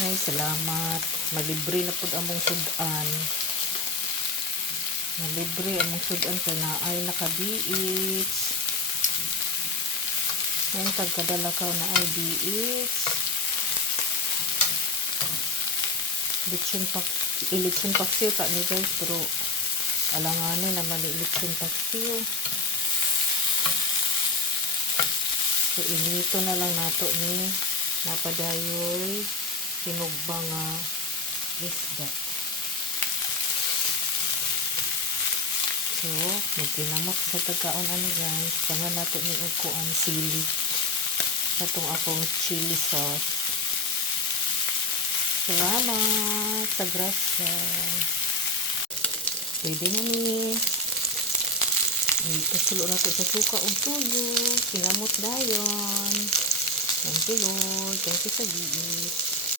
Ay, salamat. Malibre na pud among sudan. Malibre among sudan kay naay naka-BH. Ngayon tagkadalakaw na ay BH. Ilitsun paksiw ka ni guys, pero alanganin naman ni ilitsun paksiw. So inito na lang nato ni napadayoy tinugbang isda. So magtinamot sa tagkaon ano guys, tangan nato ni uguan sili katong akong chili sauce. Salamat sa grasya. Pwede na ni ipasulo nato sa suka ug tuyo. Sinamot dayon. Thank you Lord. Thank you sa giit.